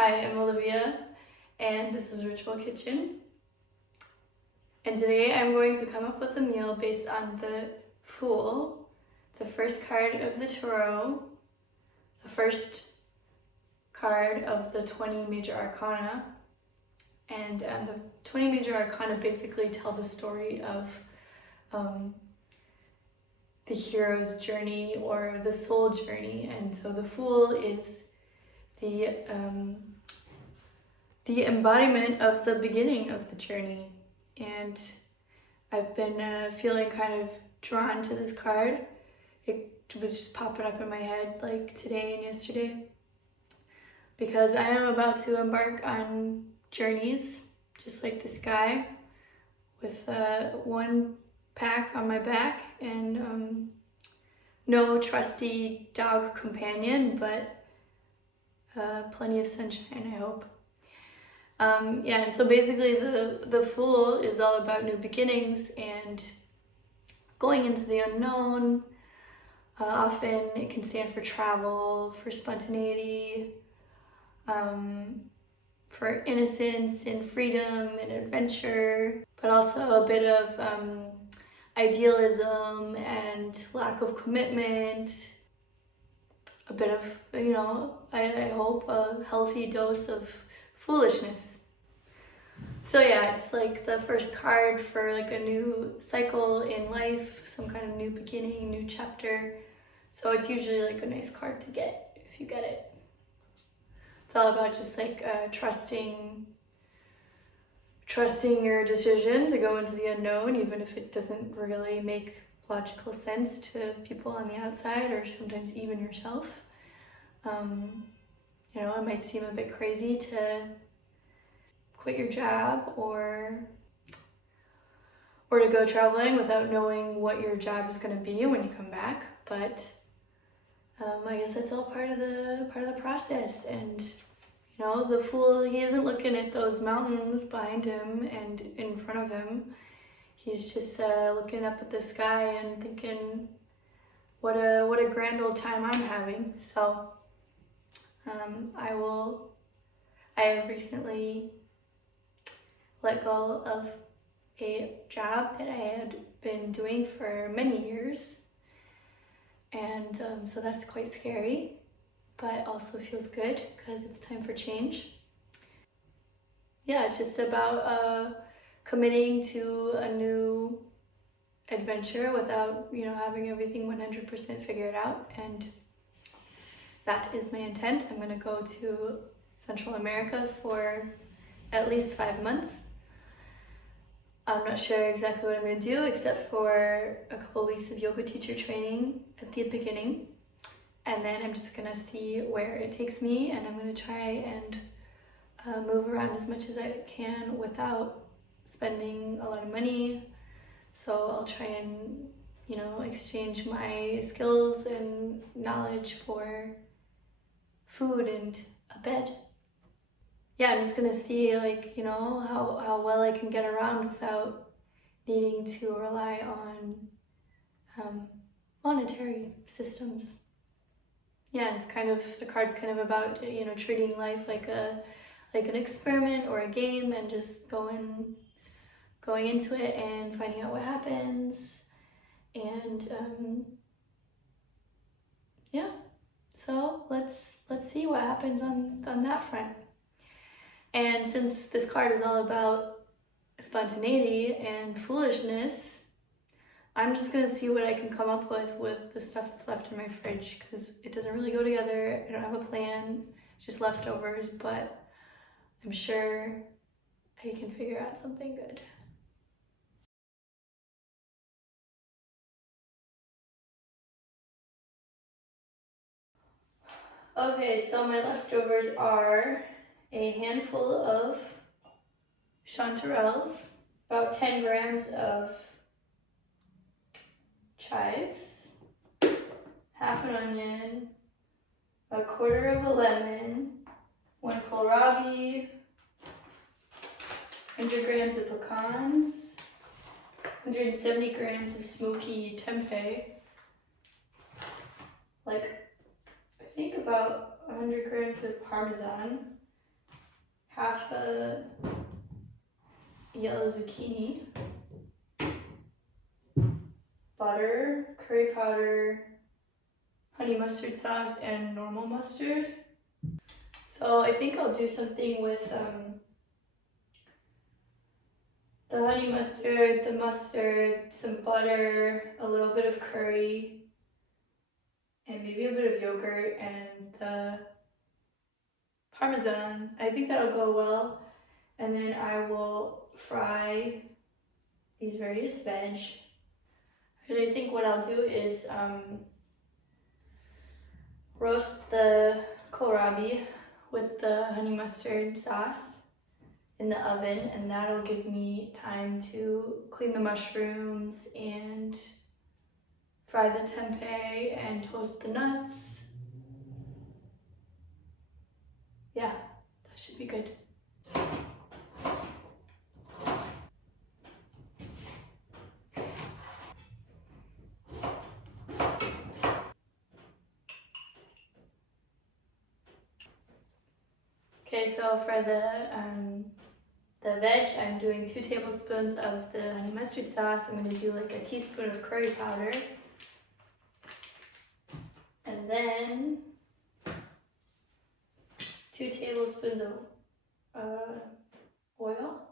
Hi, I'm Olivia, and this is Ritual Kitchen. And today I'm going to come up with a meal based on the Fool, the first card of the tarot, the first card of the 20 major arcana. And the 20 major arcana basically tell the story of the hero's journey or the soul journey. And so the Fool is the embodiment of the beginning of the journey. And I've been feeling kind of drawn to this card. It was just popping up in my head like today and yesterday because I am about to embark on journeys just like this guy with one pack on my back and no trusty dog companion, but plenty of sunshine, I hope. And so basically the Fool is all about new beginnings and going into the unknown. Often it can stand for travel, for spontaneity, for innocence and freedom and adventure, but also a bit of idealism and lack of commitment, a bit of, I hope a healthy dose of foolishness. So yeah, it's like the first card for like a new cycle in life, some kind of new beginning, new chapter. So it's usually like a nice card to get if you get it. It's all about just like trusting your decision to go into the unknown, even if it doesn't really make logical sense to people on the outside or sometimes even yourself. It might seem a bit crazy to quit your job or to go traveling without knowing what your job is going to be when you come back, but I guess that's all part of the process. And the Fool, he isn't looking at those mountains behind him and in front of him. He's just looking up at the sky and thinking, what a grand old time I'm having. So I have recently let go of a job that I had been doing for many years. And so that's quite scary, but also feels good because it's time for change. Yeah, it's just about committing to a new adventure without, having everything 100% figured out. And that is my intent. I'm going to go to Central America for at least 5 months. I'm not sure exactly what I'm going to do except for a couple of weeks of yoga teacher training at the beginning. And then I'm just going to see where it takes me, and I'm going to try and move around as much as I can without spending a lot of money. So I'll try and, exchange my skills and knowledge for food and a bed. Yeah, I'm just gonna see how well I can get around without needing to rely on monetary systems. Yeah, and the card's kind of about treating life like an experiment or a game, and just going into it and finding out what happens. And so let's see what happens on that front. And since this card is all about spontaneity and foolishness, I'm just gonna see what I can come up with the stuff that's left in my fridge, because it doesn't really go together. I don't have a plan, it's just leftovers, but I'm sure I can figure out something good. Okay, so my leftovers are a handful of chanterelles, about 10 grams of chives, half an onion, a quarter of a lemon, 1 kohlrabi, 100 grams of pecans, 170 grams of smoky tempeh, I think about 100 grams of parmesan, half a yellow zucchini, butter, curry powder, honey mustard sauce, and normal mustard. So I think I'll do something with the honey mustard, the mustard, some butter, a little bit of curry, and maybe a bit of yogurt, and the Parmesan. I think that'll go well. And then I will fry these various veg. And I think what I'll do is roast the kohlrabi with the honey mustard sauce in the oven, and that'll give me time to clean the mushrooms and fry the tempeh and toast the nuts. Yeah, that should be good. Okay, so for the veg, I'm doing 2 tablespoons of the honey mustard sauce. I'm going to do like a teaspoon of curry powder. And then 2 tablespoons of oil.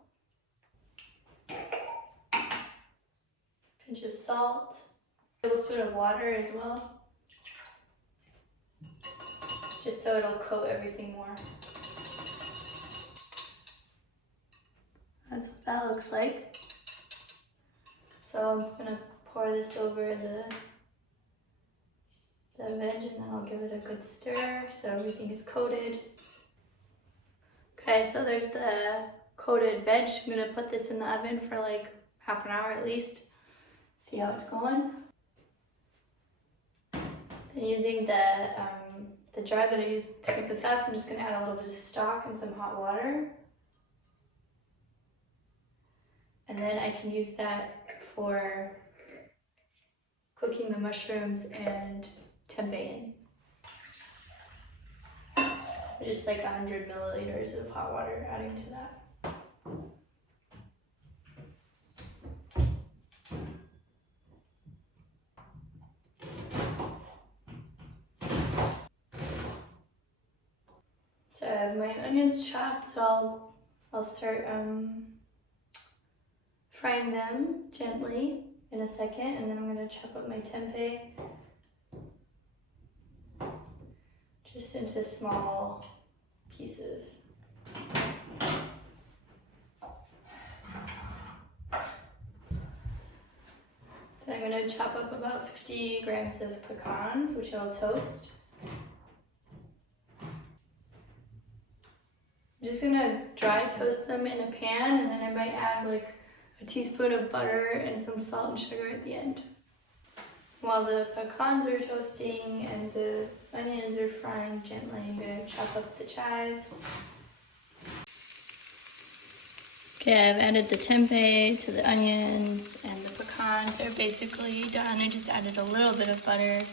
Pinch of salt. A tablespoon of water as well. Just so it'll coat everything more. That's what that looks like. So I'm gonna pour this over the veg, and then I'll give it a good stir so everything is coated. Okay, so there's the coated veg. I'm gonna put this in the oven for like half an hour at least. See how it's going. Then using the jar that I used to make the sauce, I'm just gonna add a little bit of stock and some hot water. And then I can use that for cooking the mushrooms and tempeh in. Just like 100 milliliters of hot water adding to that. So I have my onions chopped, so I'll start frying them gently in a second, and then I'm going to chop up my tempeh just into small pieces. Then I'm going to chop up about 50 grams of pecans, which I'll toast. I'm just going to dry toast them in a pan, and then I might add like a teaspoon of butter and some salt and sugar at the end. While the pecans are toasting and the onions are frying gently, I'm going to chop up the chives. Okay, I've added the tempeh to the onions, and the pecans are basically done. I just added a little bit of butter,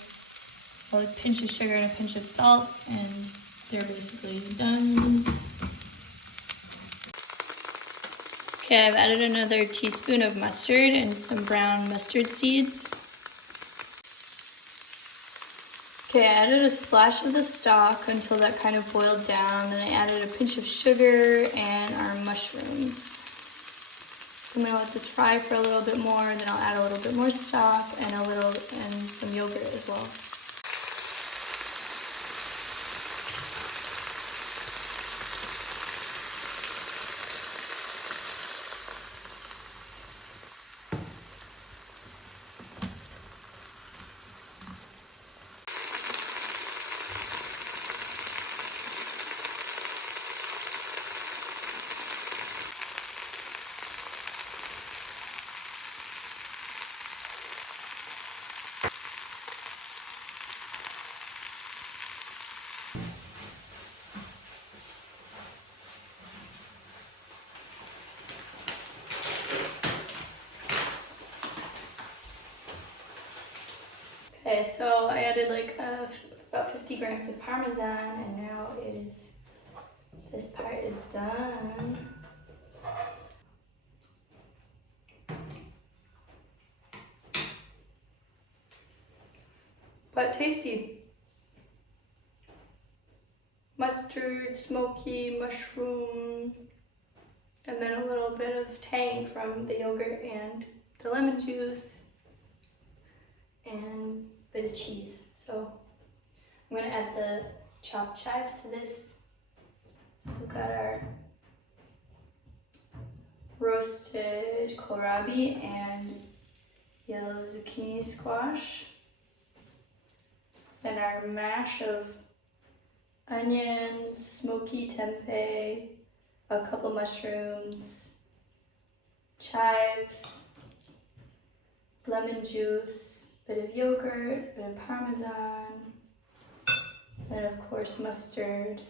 a pinch of sugar and a pinch of salt, and they're basically done. Okay, I've added another teaspoon of mustard and some brown mustard seeds. Okay, I added a splash of the stock until that kind of boiled down. Then I added a pinch of sugar and our mushrooms. I'm gonna let this fry for a little bit more, and then I'll add a little bit more stock and some yogurt as well. Okay, so I added like about 50 grams of Parmesan, and now it is this part is done. But tasty. Mustard, smoky, mushroom, and then a little bit of tang from the yogurt and the lemon juice, and a bit of cheese. So I'm gonna add the chopped chives to this. We've got our roasted kohlrabi and yellow zucchini squash. Then our mash of onions, smoky tempeh, a couple mushrooms, chives, lemon juice, bit of yogurt, bit of parmesan, and of course mustard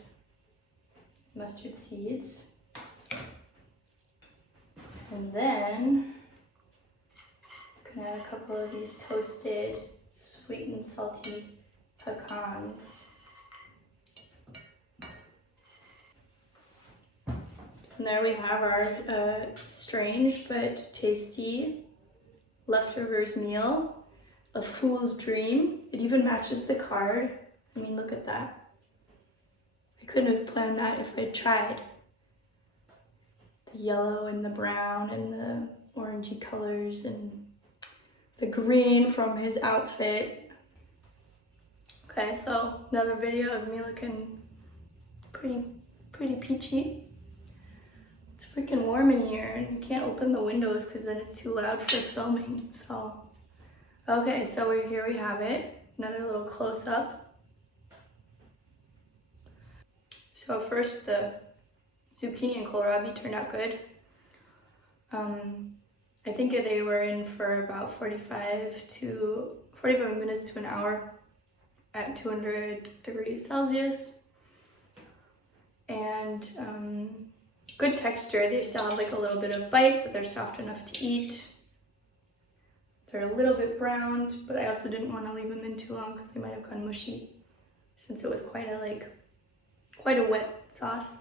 seeds. And then I'm gonna add a couple of these toasted, sweet and salty pecans. And there we have our strange but tasty leftovers meal, a fool's dream. It even matches the card. I mean, look at that. I couldn't have planned that if I'd tried. The yellow and the brown and the orangey colors and the green from his outfit. Okay, so another video of me looking pretty peachy. It's freaking warm in here and you can't open the windows because then it's too loud for filming. So, okay, so here we have it. Another little close up. So first the zucchini and kohlrabi turned out good. I think they were in for about 45 minutes to an hour at 200 degrees Celsius. And good texture. They still have like a little bit of bite, but they're soft enough to eat. They're a little bit browned, but I also didn't want to leave them in too long because they might have gone mushy since it was quite a wet sauce.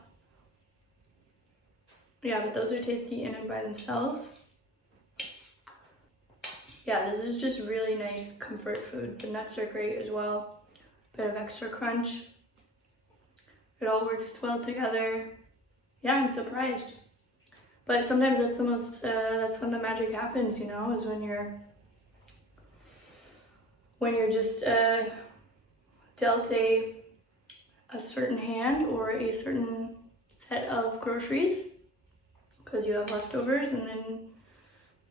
Yeah, but those are tasty in and by themselves. Yeah, this is just really nice comfort food. The nuts are great as well. Bit of extra crunch. It all works well together. Yeah, I'm surprised. But sometimes that's the most, that's when the magic happens, you know, is when you're just dealt a certain hand or a certain set of groceries because you have leftovers, and then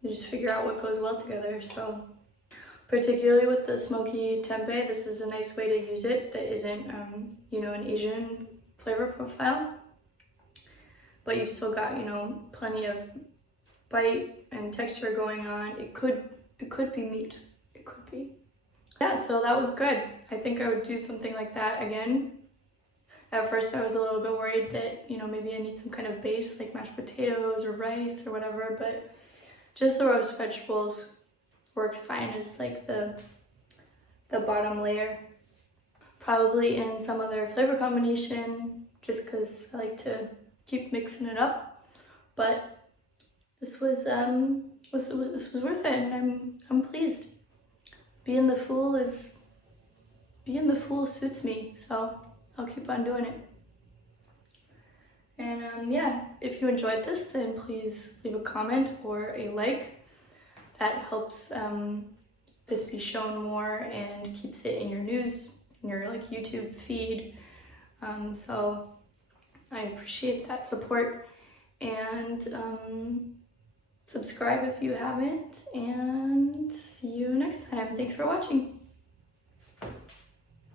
you just figure out what goes well together. So particularly with the smoky tempeh, this is a nice way to use it that isn't, you know, an Asian flavor profile. But you've still got, you know, plenty of bite and texture going on. It could be meat. It could be. Yeah, so that was good. I think I would do something like that again. At first I was a little bit worried that, you know, maybe I need some kind of base like mashed potatoes or rice or whatever, but just the roast vegetables works fine as like the bottom layer. Probably in some other flavor combination, just because I like to keep mixing it up. But this was worth it, and I'm pleased. Being the fool suits me, so I'll keep on doing it. And yeah, if you enjoyed this, then please leave a comment or a like. That helps this be shown more and keeps it in your news, in your like YouTube feed. So I appreciate that support, and subscribe if you haven't, and see you next time. Thanks for watching.